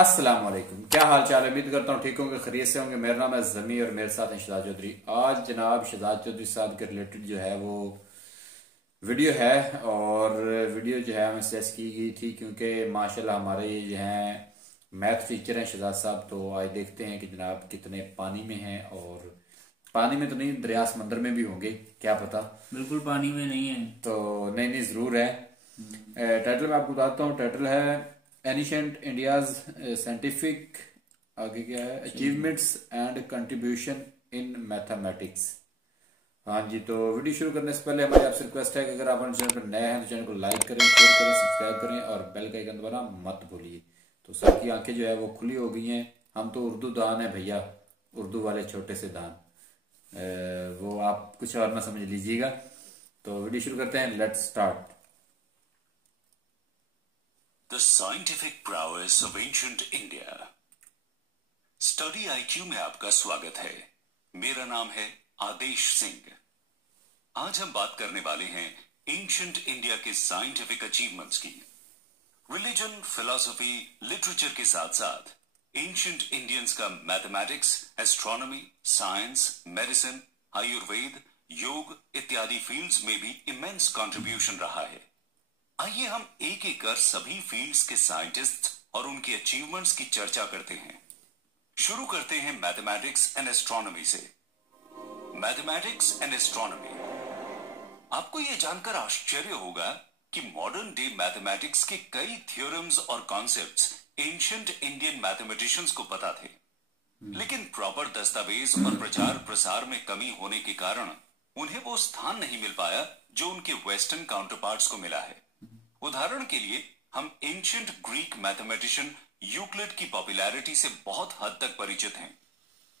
अस्सलाम वालेकुम। क्या हाल चाल है? उम्मीद करता हूँ ठीक होंगे, खैरियत से होंगे। मेरा नाम है जमी और मेरे साथ हैं शहजाद चौधरी। आज जनाब शहजाद चौधरी साहब के रिलेटेड जो है वो वीडियो है, और वीडियो जो है हमें सजेस्ट की गई थी क्योंकि माशाल्लाह हमारे ये जो हैं मैथ टीचर हैं शहजाद साहब। तो आज देखते हैं कि जनाब कितने पानी में हैं, और पानी में तो नहीं, दरिया समंदर में भी होंगे, क्या पता। बिल्कुल पानी में नहीं है तो नहीं नहीं जरूर है। टाइटल मैं आपको बताता हूँ। टाइटल है एनिशेंट इंडियाज साइंटिफिक, आगे क्या है, achievements and contribution in mathematics. हाँ जी, तो वीडियो शुरू करने से पहले हमारी आपसे रिक्वेस्ट है कि अगर आप हमारे चैनल पर नए हैं तो चैनल को लाइक करें, शेयर करें, सब्सक्राइब करें और बेल का आइकन दबाना मत भूलिए। तो सबकी आंखें जो है वो खुली हो गई हैं। हम तो उर्दू दान है भैया, उर्दू वाले छोटे से दान। वो आप कुछ और ना समझ लीजिएगा। तो वीडियो शुरू करते हैं, let's start. The scientific prowess of ancient India. Study IQ में आपका स्वागत है। मेरा नाम है आदेश सिंह। आज हम बात करने वाले हैं एंशिएंट इंडिया के साइंटिफिक अचीवमेंट्स की। रिलीजन, फिलॉसफी, लिटरेचर के साथ साथ एंशिएंट इंडियंस का mathematics, astronomy, science, medicine, Ayurveda, योग इत्यादि फील्ड्स में भी इमेंस कंट्रीब्यूशन रहा है। आइए हम एक एक कर सभी फील्ड्स के साइंटिस्ट और उनके अचीवमेंट्स की चर्चा करते हैं। शुरू करते हैं मैथमेटिक्स एंड एस्ट्रोनॉमी से। Mathematics and astronomy. आपको यह जानकर आश्चर्य होगा कि मॉडर्न डे मैथमेटिक्स के कई थ्योरम्स और कॉन्सेप्ट्स एंशिएंट इंडियन मैथमेटिशियंस को पता थे, लेकिन प्रॉपर दस्तावेज और प्रचार प्रसार में कमी होने के कारण उन्हें वो स्थान नहीं मिल पाया जो उनके वेस्टर्न काउंटरपार्ट्स को मिला है। उदाहरण के लिए हम एंशिएंट ग्रीक मैथमेटिशियन यूक्लिड की पॉपुलैरिटी से बहुत हद तक परिचित हैं,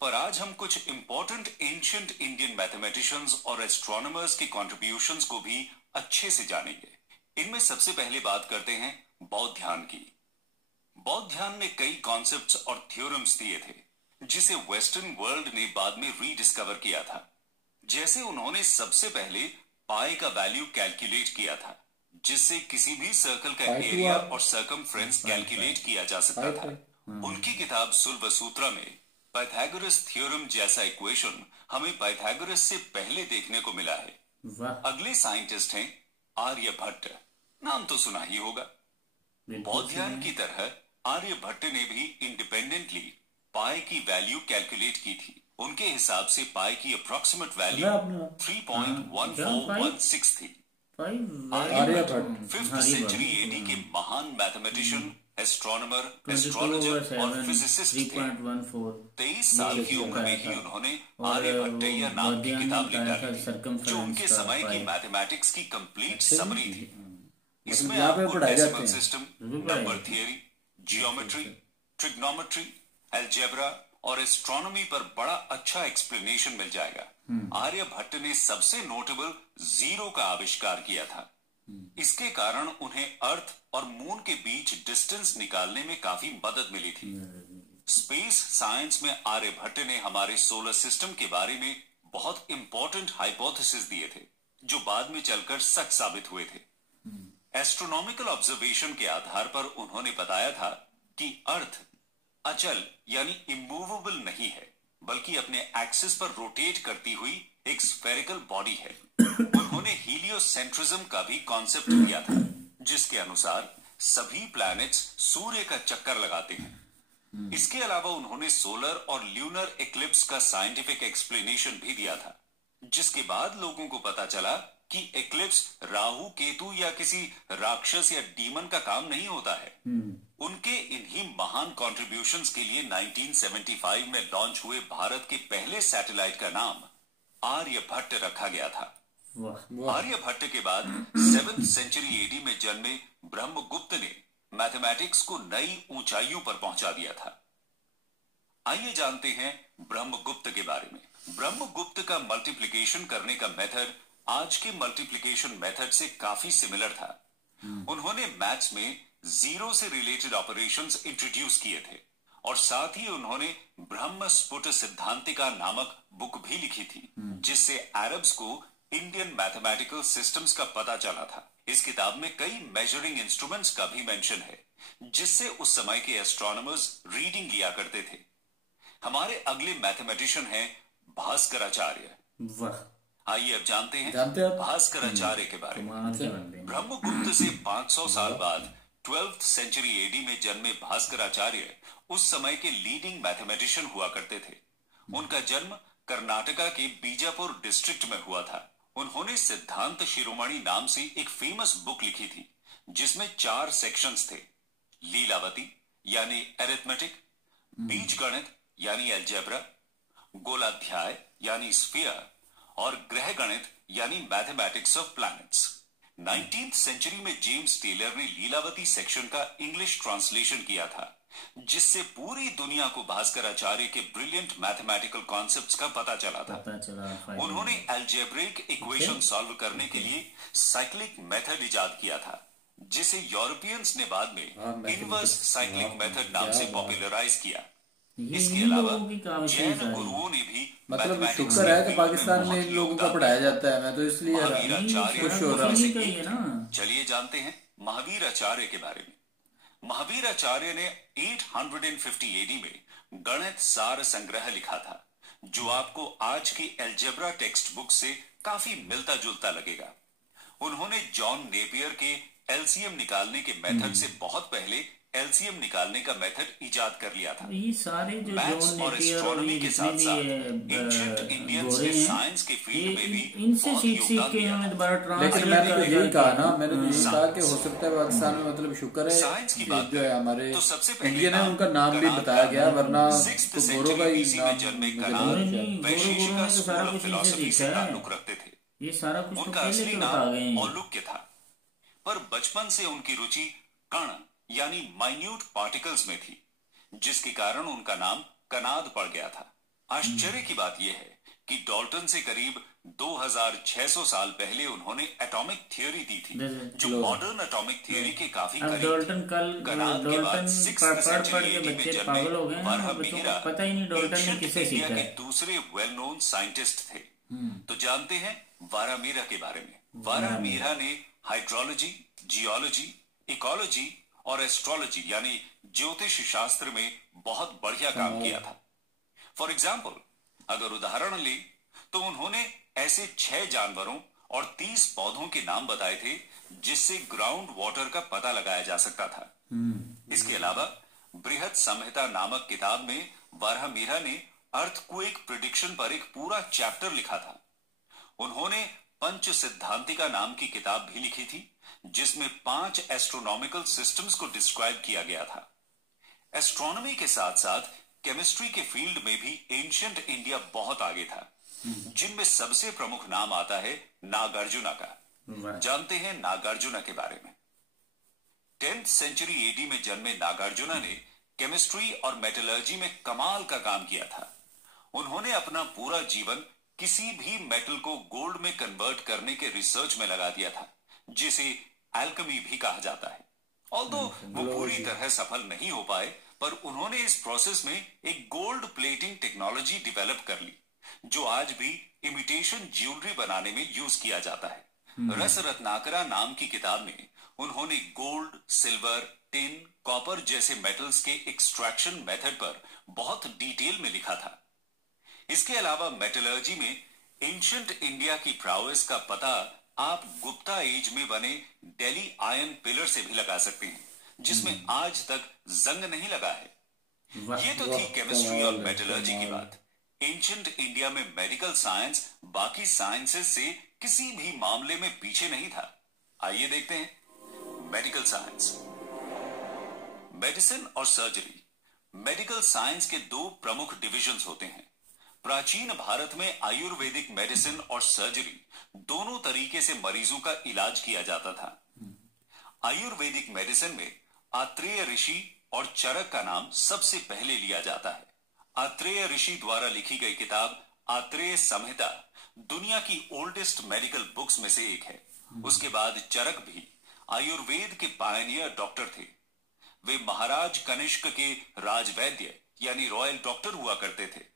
पर आज हम कुछ इंपॉर्टेंट एंशिएंट इंडियन मैथमेटिशियंस और एस्ट्रोनॉमर्स के कॉन्ट्रीब्यूशंस को भी अच्छे से जानेंगे। इनमें सबसे पहले बात करते हैं बौद्ध ध्यान की। बौद्ध ध्यान ने कई कॉन्सेप्ट्स और थ्योरम्स दिए थे जिसे वेस्टर्न वर्ल्ड ने बाद में रीडिस्कवर किया था। जैसे उन्होंने सबसे पहले पाई का वैल्यू कैलकुलेट किया था, जिससे किसी भी सर्कल का एरिया और सर्कमफ्रेंस कैलकुलेट किया जा सकता था। उनकी किताब सुल्वसूत्रा में पाइथागोरस थ्योरम जैसा इक्वेशन हमें पाइथागोरस से पहले देखने को मिला है। अगले साइंटिस्ट हैं आर्यभट्ट। नाम तो सुना ही होगा। बौद्धियान की तरह आर्यभट्ट ने भी इंडिपेंडेंटली पाई की वैल्यू कैलकुलेट की थी। उनके हिसाब से पाई की अप्रोक्सीमेट वैल्यू 3.1416 थी। आर्यभट्ट 5th सेंचुरी एडी के महान मैथमेटिशियन, एस्ट्रोनॉमर, एस्ट्रोलॉजर और फिजिसिस्ट थे। 23 साल की उम्र में ही उन्होंने आर्यभट्टय्या नाम की किताब लिखी, जो उनके समय की मैथमेटिक्स की कंप्लीट समरी थी। इसमें आपको decimal system, number theory, geometry, trigonometry, algebra और एस्ट्रोनॉमी पर बड़ा अच्छा एक्सप्लेनेशन मिल जाएगा। आर्यभट्ट ने सबसे नोटेबल जीरो का आविष्कार किया था। इसके कारण उन्हें अर्थ और मून के बीच डिस्टेंस निकालने में काफी मदद मिली थी। स्पेस साइंस में आर्यभट्ट ने हमारे सोलर सिस्टम के बारे में बहुत इंपॉर्टेंट हाइपोथेसिस दिए थे, जो बाद में चलकर सच साबित हुए थे। एस्ट्रोनॉमिकल ऑब्जर्वेशन के आधार पर उन्होंने बताया था कि अर्थ अचल यानी इमूवेबल नहीं है, बल्कि अपने एक्सिस पर रोटेट करती हुई एक स्फेरिकल बॉडी है। उन्होंने हीलियोसेंट्रिज्म का भी कॉन्सेप्ट दिया था, जिसके अनुसार सभी प्लैनेट्स सूर्य का चक्कर लगाते हैं। इसके अलावा उन्होंने सोलर और ल्यूनर एक्लिप्स का साइंटिफिक एक्सप्लेनेशन भी दिया था, जिसके बाद लोगों को पता चला कि एक्लिप्स राहु केतु या किसी राक्षस या डीमन का काम नहीं होता है। उनके इन्हीं महान कॉन्ट्रीब्यूशंस के लिए 1975 में लॉन्च हुए भारत के पहले सैटेलाइट का नाम आर्यभट्ट रखा गया था। आर्यभट्ट के बाद 7th सेंचुरी एडी में जन्मे ब्रह्मगुप्त ने मैथमेटिक्स को नई ऊंचाइयों पर पहुंचा दिया था। आइए जानते हैं ब्रह्मगुप्त के बारे में। ब्रह्मगुप्त का मल्टीप्लिकेशन करने का मेथड आज के मल्टीप्लिकेशन मेथड से काफी सिमिलर था। उन्होंने मैथ्स में जीरो से रिलेटेड ऑपरेशंस इंट्रोड्यूस किए थे, और साथ ही उन्होंने ब्रह्म स्फुट सिद्धांतिका नामक बुक भी लिखी थी, जिससे अरब्स को इंडियन मैथमेटिकल सिस्टम्स का पता चला था। इस किताब में कई मेजरिंग इंस्ट्रूमेंट्स का भी मेंशन है, जिससे उस समय के एस्ट्रोनॉमर्स रीडिंग लिया करते थे। हमारे अगले मैथमेटिशियन हैं भास्कराचार्य। वाह। आइए अब जानते हैं आप? भास्कराचार्य के बारे में। ब्रह्मगुप्त से 500 साल बाद 12th सेंचुरी एडी में जन्मे भास्कराचार्य उस समय के लीडिंग मैथमेटिशियन हुआ करते थे। उनका जन्म कर्नाटका के बीजापुर डिस्ट्रिक्ट में हुआ था। उन्होंने सिद्धांत शिरोमणि नाम से एक फेमस बुक लिखी थी, जिसमें 4 सेक्शंस थे। लीलावती यानी एरिथमेटिक, बीजगणित यानी अलजेब्रा, गोलाध्याय यानी स्फीयर और ग्रह गणित यानी mathematics of planets. 19th century में जेम्स टेलर ने लीलावती सेक्शन का इंग्लिश ट्रांसलेशन किया था, जिससे पूरी दुनिया को भास्कराचार्य के ब्रिलियंट मैथमेटिकल कॉन्सेप्ट्स का पता चला था। उन्होंने अलजेब्रिक इक्वेशन सॉल्व करने के लिए साइक्लिक मेथड इजाद किया था, जिसे यूरोपियंस ने बाद में इनवर्स साइक्लिक मेथड नाम से पॉपुलराइज किया। इसके अलावा जैन गुरुओं ने भी मतलब शुक्र है कि पाकिस्तान में इन लोगों का पढ़ाया जाता है। मैं तो इसलिए खुश हो रहा हूँ। चलिए जानते हैं महावीर आचार्य के बारे में। महावीर आचार्य ने 850 एडी में गणित सार संग्रह लिखा था, जो आपको आज की एल्जेब्रा टेक्स्ट बुक से काफी मिलता जुलता लगेगा। उन्होंने जॉन नेपियर के एलसीएम निकालने के मेथड से बहुत पहले एलसीएम निकालने का मेथड इजाद कर लिया था। ये सारे जो मैथ्स और एस्ट्रोनॉमी के साथ साथ एंशिएंट इंडियंस ने साइंस के फील्ड में भी इनसे सीख के इन्होंने दोबारा ट्रांसलेट लेकिन मैंने तो यही कहा ना, मैंने तो यही कहा कि हो सकता है पाकिस्तान में मतलब शुक्र है साइंस की बात जो है हमारे तो सबसे पहले इंडियन है उनका नाम भी बताया गया, वरना तो गोरों का ही नाम जन्मे Kanad Vaisheshika school of philosophy से ताल्लुक रखते थे। ये सारा कुछ उनका असली नाम औलुक्य था, पर बचपन से उनकी रुचि कण यानी माइन्यूट पार्टिकल्स में थी, जिसके कारण उनका नाम कनाद पड़ गया था। आश्चर्य की बात यह है कि डाल्टन से करीब 2600 साल पहले उन्होंने एटॉमिक थ्योरी दी थी, जो मॉडर्न एटॉमिक थ्योरी के काफी करीब थी। कनाद के बाद 6th सेंचुरी एडी में जन्मे वराहमिहिरा एंशिएंट इंडिया के दूसरे वेल नोन साइंटिस्ट थे। तो जानते हैं वारामिहिरा के बारे में। वारामिहिरा ने हाइड्रोलॉजी, जियोलॉजी, इकोलॉजी और एस्ट्रोलॉजी यानी ज्योतिष शास्त्र में बहुत बढ़िया काम किया था। फॉर एग्जाम्पल, अगर उदाहरण ले तो उन्होंने ऐसे 6 जानवरों और 30 पौधों के नाम बताए थे, जिससे ग्राउंड वाटर का पता लगाया जा सकता था। इसके अलावा बृहद संहिता नामक किताब में वाराहमिहिरा ने अर्थक्वेक प्रिडिक्शन पर एक पूरा चैप्टर लिखा था। उन्होंने पंच सिद्धांतिका नाम की किताब भी लिखी थी, जिसमें 5 एस्ट्रोनॉमिकल सिस्टम्स को डिस्क्राइब किया गया था। एस्ट्रोनॉमी के साथ साथ केमिस्ट्री के फील्ड में भी एंशिएंट इंडिया बहुत आगे था, जिनमें सबसे प्रमुख नाम आता है नागार्जुना का। जानते हैं नागार्जुना के बारे में। 10th सेंचुरी एडी में जन्मे नागार्जुना ने केमिस्ट्री और मेटलर्जी में कमाल का काम किया था। उन्होंने अपना पूरा जीवन किसी भी मेटल को गोल्ड में कन्वर्ट करने के रिसर्च में लगा दिया था, जिसे एल्केमी भी कहा जाता है। ऑल्दो वो पूरी तरह सफल नहीं हो पाए, पर उन्होंने इस प्रोसेस में एक गोल्ड प्लेटिंग टेक्नोलॉजी डेवलप कर ली, जो आज भी इमिटेशन ज्वेलरी बनाने में यूज किया जाता है। रस रत्नाकरा नाम की किताब में उन्होंने गोल्ड, सिल्वर, टिन, कॉपर जैसे मेटल्स के एक्सट्रैक्शन मेथड पर बहुत डिटेल में लिखा था। इसके अलावा मेटलर्जी में एंशिएंट इंडिया की प्राउएस का पता आप गुप्ता एज में बने दिल्ली आयरन पिलर से भी लगा सकते हैं, जिसमें आज तक जंग नहीं लगा है। ये तो थी केमिस्ट्री और मेटलर्जी की बात। एंशिएंट इंडिया में मेडिकल साइंस बाकी साइंसेस से किसी भी मामले में पीछे नहीं था। आइए देखते हैं मेडिकल साइंस। मेडिसिन और सर्जरी। मेडिकल साइंस के 2 प्रमुख डिविजन्स होते हैं। प्राचीन भारत में आयुर्वेदिक मेडिसिन और सर्जरी दोनों तरीके से मरीजों का इलाज किया जाता था। आयुर्वेदिक मेडिसिन में आत्रेय ऋषि और चरक का नाम सबसे पहले लिया जाता है। आत्रेय ऋषि द्वारा लिखी गई किताब आत्रेय संहिता दुनिया की ओल्डेस्ट मेडिकल बुक्स में से एक है। उसके बाद चरक भी आयुर्वेद के पायनियर डॉक्टर थे। वे महाराज कनिष्क के राजवैद्य यानी रॉयल डॉक्टर हुआ करते थे।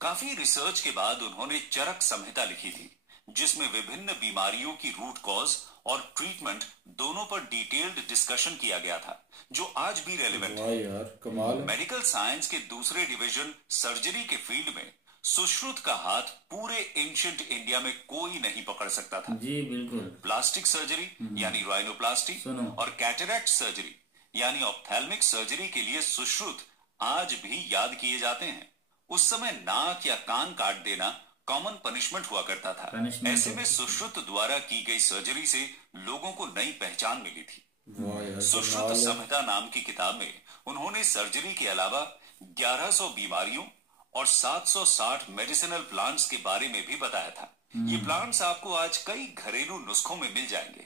काफी रिसर्च के बाद उन्होंने चरक संहिता लिखी थी, जिसमें विभिन्न बीमारियों की रूट कॉज और ट्रीटमेंट दोनों पर डिटेल्ड डिस्कशन किया गया था, जो आज भी रेलेवेंट वाह यार, कमाल है। मेडिकल साइंस के दूसरे डिवीजन सर्जरी के फील्ड में सुश्रुत का हाथ पूरे एंशिएंट इंडिया में कोई नहीं पकड़ सकता था। जी बिल्कुल। प्लास्टिक सर्जरी यानी राइनोप्लास्टी और कैटरेक्ट सर्जरी यानी ऑप्थेल्मिक सर्जरी के लिए सुश्रुत आज भी याद किए जाते हैं। उस समय नाक या कान काट देना कॉमन पनिशमेंट हुआ करता था। ऐसे में सुश्रुत द्वारा की गई सर्जरी से लोगों को नई पहचान मिली थी। सुश्रुत संहिता नाम की किताब में उन्होंने सर्जरी के अलावा 1100 बीमारियों और 760 मेडिसिनल प्लांट्स के बारे में भी बताया था। ये प्लांट्स आपको आज कई घरेलू नुस्खों में मिल जाएंगे,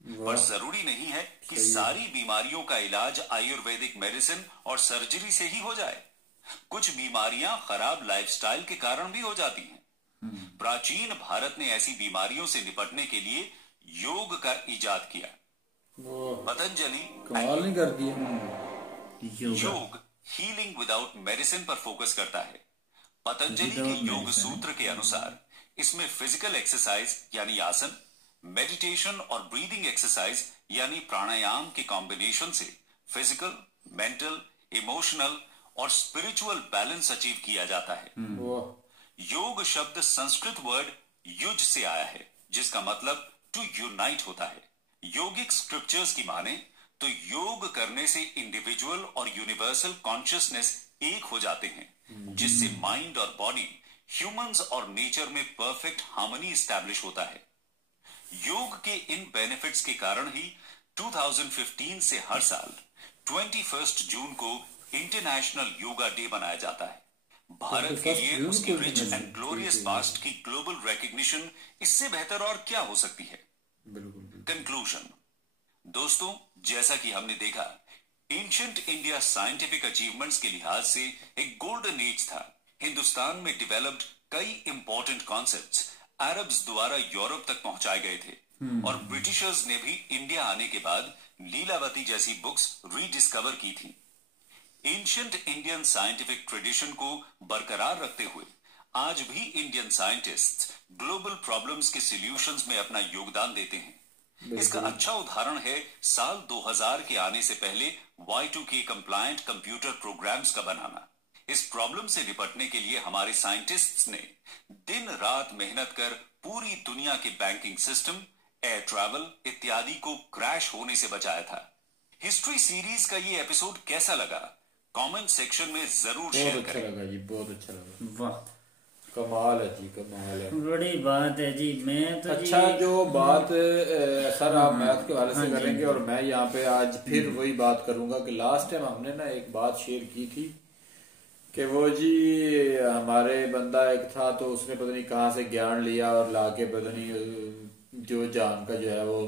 पर जरूरी नहीं है कि सारी बीमारियों का इलाज आयुर्वेदिक मेडिसिन और सर्जरी से ही हो जाए। कुछ बीमारियां खराब लाइफस्टाइल के कारण भी हो जाती हैं। प्राचीन भारत ने ऐसी बीमारियों से निपटने के लिए योग का इजाद किया। पतंजलि कमाल नहीं कर दिया। योग हीलिंग विदाउट मेडिसिन पर फोकस करता है। पतंजलि के योग सूत्र के अनुसार इसमें फिजिकल एक्सरसाइज यानी आसन, मेडिटेशन और ब्रीदिंग एक्सरसाइज यानी प्राणायाम के कॉम्बिनेशन से फिजिकल, मेंटल, इमोशनल और स्पिरिचुअल बैलेंस अचीव किया जाता है। योग शब्द संस्कृत वर्ड युज से आया है, जिसका मतलब टू यूनाइट होता है। योगिक स्क्रिप्चर्स की माने तो योग करने से इंडिविजुअल और यूनिवर्सल कॉन्शियसनेस एक हो जाते हैं, जिससे माइंड और बॉडी, ह्यूमंस और नेचर में परफेक्ट हार्मनी एस्टैब्लिश होता है। योग के इन बेनिफिट्स के कारण ही 2015 से हर साल 21 जून को इंटरनेशनल योगा डे मनाया जाता है। भारत के लिए उसकी रिच एंड ग्लोरियस पास्ट की ग्लोबल रिकॉग्निशन इससे बेहतर और क्या हो सकती है। कंक्लूजन दोस्तों, जैसा कि हमने देखा, एंशिएंट इंडिया साइंटिफिक अचीवमेंट्स के लिहाज से एक गोल्डन एज था। हिंदुस्तान में डेवलप्ड कई इंपॉर्टेंट कॉन्सेप्ट्स अरब्स द्वारा यूरोप तक पहुंचाए गए थे और ब्रिटिशर्स ने भी इंडिया आने के बाद लीलावती जैसी बुक्स रीडिस्कवर की थी। एंशिएंट इंडियन साइंटिफिक ट्रेडिशन को बरकरार रखते हुए आज भी इंडियन साइंटिस्ट्स ग्लोबल प्रॉब्लम्स के सॉल्यूशंस में अपना योगदान देते हैं। इसका अच्छा उदाहरण है साल 2000 के आने से पहले Y2K कंप्लायंट कंप्यूटर प्रोग्राम्स का बनाना। इस प्रॉब्लम से निपटने के लिए हमारे साइंटिस्ट्स ने दिन रात मेहनत कर पूरी दुनिया के बैंकिंग सिस्टम, एयर ट्रैवल इत्यादि को क्रैश होने से बचाया था। हिस्ट्री सीरीज का ये एपिसोड कैसा लगा? कमेंट सेक्शन में जरूर शेयर करें। अच्छा लगा जी, बहुत अच्छा लगा। वाह, कमाल है जी, कमाल है, बड़ी बात है जी। मैं तो अच्छा जी जो बात सर आप मैथ के हवाले से करेंगे और मैं यहाँ पे आज फिर वही बात करूंगा कि लास्ट टाइम हमने ना एक बात शेयर की थी कि वो जी हमारे बंदा एक था, तो उसने पता नहीं कहाँ से ज्ञान लिया और लाके पता नहीं जो जान का जो है वो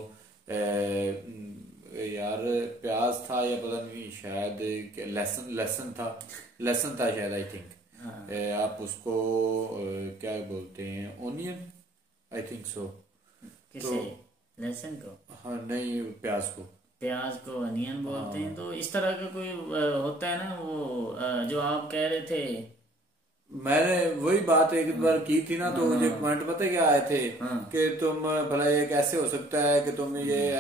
यार प्याज था या पता नहीं, शायद लेसन था शायद, आई थिंक आप उसको क्या बोलते हैं, ओनियन, आई थिंक सो। किसे? लहसुन को? हाँ नहीं, प्याज को अनियन बोलते हैं। तो इस तरह का कोई होता है ना, वो जो आप कह रहे थे, मैंने वही बात एक बार की थी ना, तो मुझे कमेंट पता क्या आए थे कि तुम भला ये कैसे हो सकता है कि तुम ये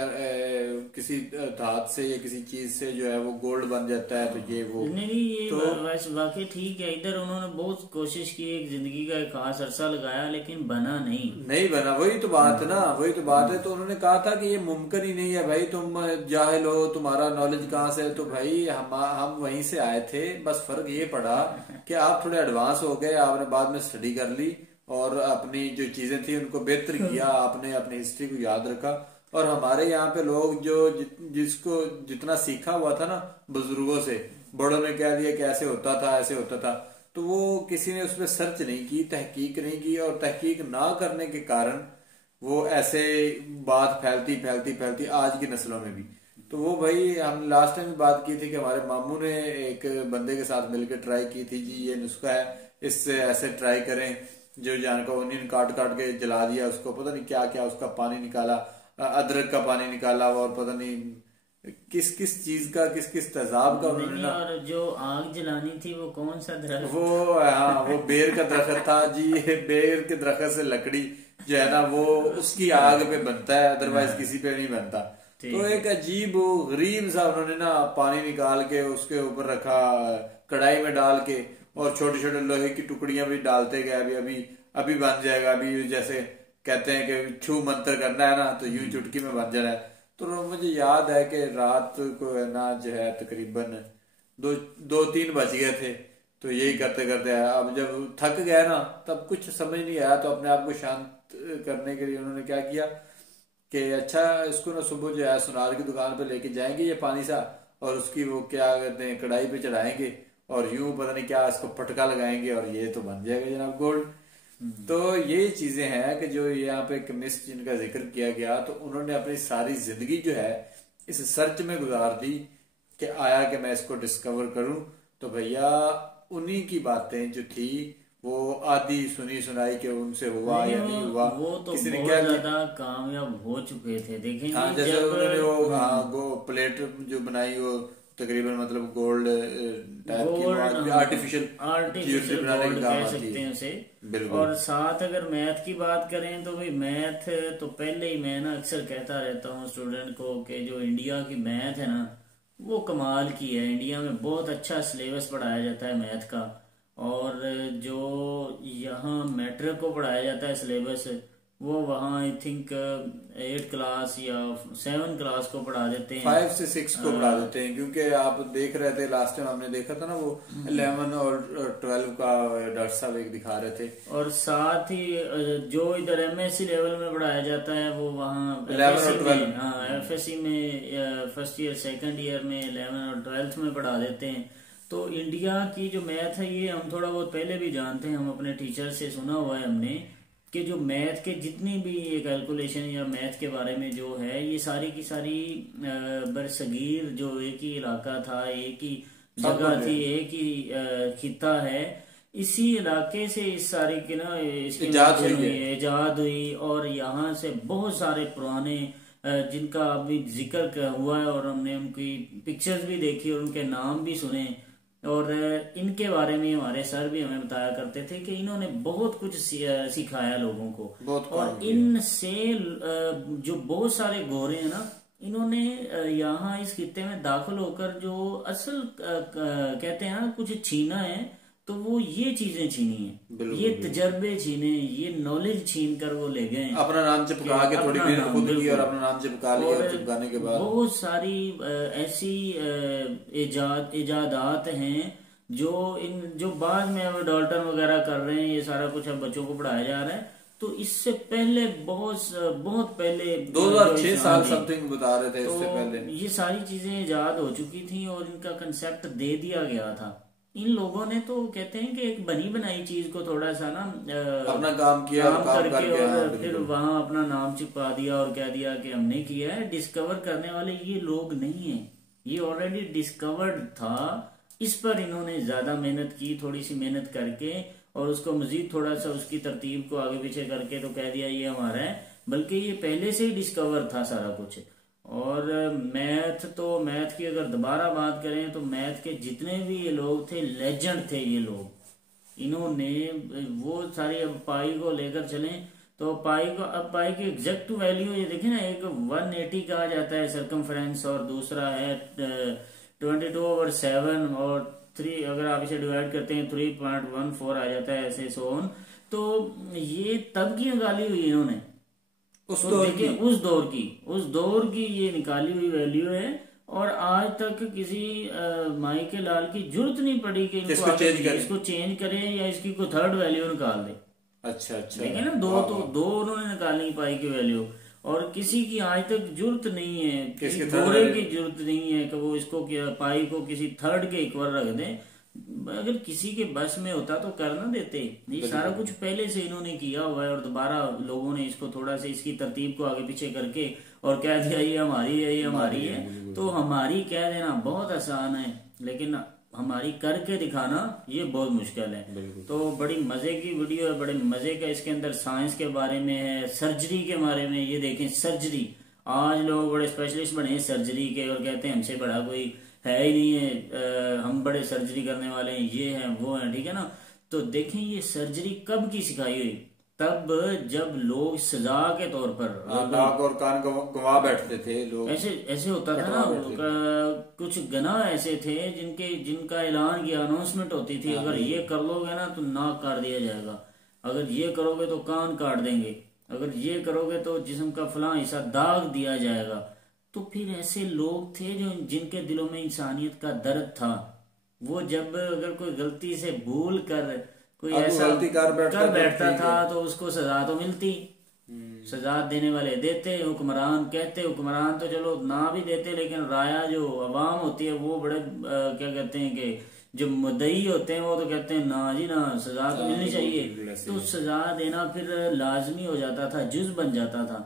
किसी धात से या किसी चीज से जो है वो गोल्ड बन जाता है, तो ये वो नहीं ये तो वैसे वाकई ठीक है। इधर उन्होंने बहुत कोशिश की, एक जिंदगी का एक खास अरसा लगाया, लेकिन बना नहीं बना। वही तो बात है ना, वही तो बात है। तो उन्होंने कहा था कि ये मुमकिन ही नहीं है भाई, तुम जाहिल हो, तुम्हारा नॉलेज कहाँ से है। तो भाई हम वहीं से आए थे, बस फर्क ये पड़ा कि आप थोड़े एडवांस हो गए, आपने बाद में स्टडी कर ली और अपनी जो चीजें थी उनको बेहतर किया, आपने अपनी हिस्ट्री को याद रखा। और हमारे यहाँ पे लोग जो जिसको जितना सीखा हुआ था ना बुजुर्गों से, बड़ों ने कह दिया कि ऐसे होता था ऐसे होता था, तो वो किसी ने उस पर सर्च नहीं की, तहकीक नहीं की, और तहकीक ना करने के कारण वो ऐसे बात फैलती आज की नस्लों में भी। तो वो भाई हम लास्ट टाइम बात की थी कि हमारे मामू ने एक बंदे के साथ मिलकर ट्राई की थी, जी ये नुस्खा है, इससे ऐसे ट्राई करें, जो जान का ओनियन काट के जला दिया, उसको पता नहीं क्या क्या उसका पानी निकाला, अदरक का पानी निकाला, और पता नहीं किस किस चीज का किस तेजाब का उन्होंने ना। और जो आग जलानी थी वो कौन सा दरख्त? वो हाँ, वो बेर का दरख्त था जी, बेर के दरख्त से लकड़ी जो है ना वो उसकी आग पे बनता है, अदरवाइज किसी पे नहीं बनता। तो एक अजीब गरीब सा उन्होंने ना पानी निकाल के उसके ऊपर रखा, कढ़ाई में डाल के, और छोटे छोटे लोहे की टुकड़ियां भी डालते गए, अभी अभी अभी बन जाएगा, अभी जैसे कहते हैं कि छू मंत्र करना है ना तो यूं चुटकी में बन जाना है। तो मुझे याद है कि रात को है ना जो है तकरीबन 2-3 बज गए थे। तो यही करते करते आया, अब जब थक गया ना तब कुछ समझ नहीं आया, तो अपने आप को शांत करने के लिए उन्होंने क्या किया कि अच्छा इसको ना सुबह जो है सुनार की दुकान पे लेके जाएंगे ये पानी सा, और उसकी वो क्या कहते हैं कढ़ाई पे चढ़ाएंगे, और यूं पता नहीं क्या इसको पटका लगाएंगे, और ये तो बन जाएगा जनाब गोल्ड। तो ये चीजें हैं कि जो यहाँ पे केमिस्ट जिनका जिक्र किया गया, तो उन्होंने अपनी सारी जिंदगी जो है इस सर्च में गुजार दी कि आया कि मैं इसको डिस्कवर करूं। तो भैया उन्हीं की बातें जो थी वो आधी सुनी सुनाई के उनसे हुआ या नहीं हुआ, वो तो किसी ने बहुत क्या ज्यादा कामयाब हो चुके थे। देखेंगे हाँ, जैसे उन्होंने वो प्लेट जो बनाई वो तकरीबन मतलब गोल्ड टाइप की आर्टिफिशियल गोल्ड कह सकते हैं उसे। और साथ अगर मैथ की बात करें तो भाई मैथ तो पहले ही मैं ना अक्सर कहता रहता हूँ स्टूडेंट को कि जो इंडिया की मैथ है ना वो कमाल की है। इंडिया में बहुत अच्छा सिलेबस पढ़ाया जाता है मैथ का, और जो यहाँ मैट्रिक को पढ़ाया जाता है सिलेबस वो वहाँ आई थिंक 8 क्लास या 7 क्लास को पढ़ा देते हैं, 5 से 6 को पढ़ा देते हैं। क्योंकि आप देख रहे थे लास्ट टाइम हमने देखा था ना वो 11 और 12 का डॉक्टर साहब एक दिखा रहे थे। और साथ ही जो इधर एमएससी लेवल में पढ़ाया जाता है वो वहाँ 11 और 12 हाँ एफएससी में फर्स्ट ईयर सेकंड ईयर में 11 और 12th में पढ़ा देते हैं। तो इंडिया की जो मैथ है ये हम थोड़ा बहुत पहले भी जानते हैं, हम अपने टीचर से सुना हुआ है हमने कि जो मैथ के जितनी भी ये कैलकुलेशन या मैथ के बारे में जो है ये सारी की सारी बरसगीर जो एक ही इलाका था, एक ही जगह थी, एक ही खिता है, इसी इलाके से इस सारी की ना इसकी इजाद हुई। और यहाँ से बहुत सारे पुराने जिनका अभी जिक्र हुआ है और हमने उनकी पिक्चर्स भी देखी और उनके नाम भी सुने, और इनके बारे में हमारे सर भी हमें बताया करते थे कि इन्होंने बहुत कुछ सिखाया लोगों को। और इनसे जो बहुत सारे गोरे हैं ना इन्होंने यहाँ इस खित्ते में दाखिल होकर जो असल कहते हैं ना कुछ छीना है, तो वो ये चीजें छीनी है, ये तजर्बे छीने, ये नॉलेज छीन कर वो ले गए, अपना नाम चिपका के थोड़ी मेहनत खुद की और अपना नाम चिपका लिया, और चिपकाने के बाद बहुत सारी ऐसी इजादात हैं जो बाद में अब डॉल्टन वगैरह कर रहे हैं, ये सारा कुछ अब बच्चों को पढ़ाया जा रहा है। तो इससे पहले बहुत पहले 2006 साल समथिंग बता रहे थे, इससे पहले ये सारी चीजें इजाद हो चुकी थी और इनका कंसेप्ट दे दिया गया था। इन लोगों ने तो कहते हैं कि एक बनी बनाई चीज को थोड़ा सा ना अपना काम किया, काम करके और फिर वहां अपना नाम चिपका दिया और कह दिया कि हमने किया है। डिस्कवर करने वाले ये लोग नहीं है, ये ऑलरेडी डिस्कवर्ड था। इस पर इन्होंने ज्यादा मेहनत की, थोड़ी सी मेहनत करके और उसको मजीद थोड़ा सा उसकी तरतीब को आगे पीछे करके तो कह दिया ये हमारा है, बल्कि ये पहले से ही डिस्कवर था सारा कुछ। और मैथ की अगर दोबारा बात करें तो मैथ के जितने भी ये लोग थे लेजेंड थे ये लोग। इन्होंने वो सारी अब पाई को लेकर चलें तो पाई की एग्जैक्ट वैल्यू ये देखें ना, एक 180 कहा जाता है सरकमफ्रेंस और दूसरा है 22/7 और 3 अगर आप इसे डिवाइड करते हैं 3.14 आ जाता है, ऐसे सोन। तो ये तब की निकाली हुई इन्होंने उस दौर की ये निकाली हुई वैल्यू है। और आज तक किसी माई के लाल की जरूरत नहीं पड़ी कि इसको चेंज करे या इसकी कोई थर्ड वैल्यू निकाल दे। अच्छा देखें ना, दो उन्होंने निकाल नहीं पाई की वैल्यू, और किसी की आज तक जरूरत नहीं है, किसी गोरे की जरूरत नहीं है कि वो इसको पाई को किसी थर्ड के इक्वल रख दे। अगर किसी के बस में होता तो कर ना देते। ये सारा कुछ पहले से इन्होंने किया हुआ है और दोबारा लोगों ने इसको थोड़ा सा इसकी तरतीब को आगे पीछे करके और कह दिया ये हमारी है, ये हमारी है। तो हमारी कह देना बहुत आसान है, लेकिन हमारी करके दिखाना ये बहुत मुश्किल है। तो बड़ी मजे की वीडियो है, बड़े मजे का इसके अंदर साइंस के बारे में है, सर्जरी के बारे में। ये देखें सर्जरी, आज लोग बड़े स्पेशलिस्ट बने सर्जरी के और कहते हैं हमसे बड़ा कोई है ही नहीं है, हम बड़े सर्जरी करने वाले हैं, ये हैं वो हैं, ठीक है ना। तो देखें ये सर्जरी कब की सिखाई हुई, तब जब लोग सजा के तौर पर नाक और कान गवा बैठते थे लोग, ऐसे होता था ना, कुछ गना ऐसे थे जिनका ऐलान की अनाउंसमेंट होती थी, अगर ये कर लोगे ना तो नाक काट दिया जाएगा, अगर ये करोगे तो कान काट देंगे, अगर ये करोगे तो जिस्म का फलां हिस्सा दाग दिया जाएगा। तो फिर ऐसे लोग थे जो जिनके दिलों में इंसानियत का दर्द था, वो जब अगर कोई गलती से भूल कर कोई ऐसा कर बैठता था तो उसको सजा तो मिलती, सजा देने वाले देते, हुक्मरान कहते, हुक्मरान तो चलो ना भी देते, लेकिन राया जो अवाम होती है वो बड़े क्या कहते हैं कि जो मुद्दई होते हैं वो तो कहते हैं ना जी ना, सजा तो मिलनी चाहिए। तो सजा देना फिर लाजमी हो जाता था, जुज बन जाता था।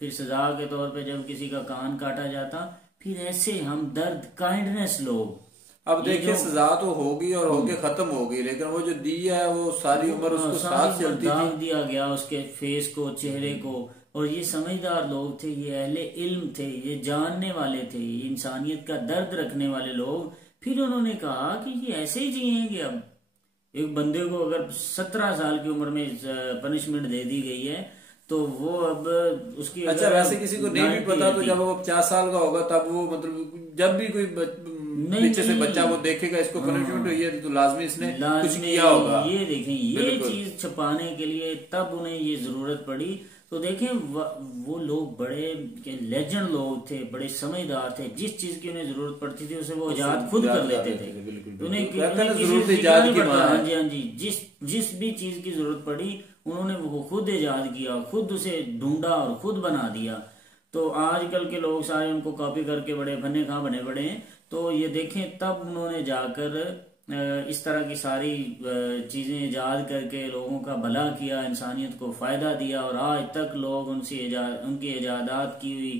फिर सजा के तौर पे जब किसी का कान काटा जाता, फिर ऐसे हम दर्द काइंडनेस लोग, अब देखिए सजा तो होगी और होके खत्म होगी, लेकिन वो जो दी है वो सारी उम्र उसको साथ चलती थी, दाग दिया गया उसके फेस को, चेहरे को। और ये समझदार लोग थे, ये अहले इल्म थे, ये जानने वाले थे, ये इंसानियत का दर्द रखने वाले लोग। फिर उन्होंने कहा कि ये ऐसे ही जिएंगे। अब एक बंदे को अगर 17 साल की उम्र में पनिशमेंट दे दी गई है तो वो अब उसकी, अच्छा वैसे किसी को नहीं भी पता तो जब वो 50 साल का होगा तब वो मतलब जब भी कोई पीछे से बच्चा वो देखेगा इसको पनिशमेंट हुई है तो लाजमी इसने कुछ किया होगा। ये देखें, ये चीज छुपाने के लिए तब उन्हें ये जरूरत पड़ी। तो देखें वो लोग बड़े लेजेंड लोग थे, बड़े समझदार थे, जिस चीज की उन्हें जरूरत पड़ती थी उसे वो इजाद खुद कर लेते थे। हाँ जी, जिस भी चीज की जरूरत पड़ी उन्होंने वो खुद इजाद किया, खुद उसे ढूंढा और खुद बना दिया। तो आजकल के लोग सारे उनको कॉपी करके बड़े बने कहाँ बने बड़े हैं। तो ये देखें तब उन्होंने जाकर इस तरह की सारी चीजें इजाद करके लोगों का भला किया, इंसानियत को फायदा दिया, और आज तक लोग उनकी इजादात की हुई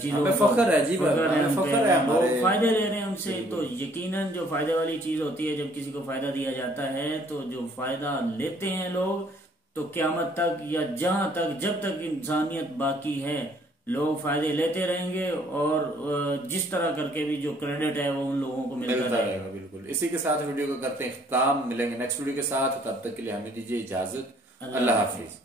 चीजों में फख्र है जी, लोग फायदे ले रहे हैं उनसे। तो यकीनन जो फायदे वाली चीज होती है, जब किसी को फायदा दिया जाता है तो जो फायदा लेते हैं लोग, तो क़यामत तक या जहां तक जब तक इंसानियत बाकी है लोग फायदे लेते रहेंगे, और जिस तरह करके भी जो क्रेडिट है वो उन लोगों को मिलता रहेगा। बिल्कुल। इसी के साथ वीडियो को करते हैं इख्तिताम, मिलेंगे नेक्स्ट वीडियो के साथ, तब तक के लिए हमें दीजिए इजाजत। अल्लाह हाफिज।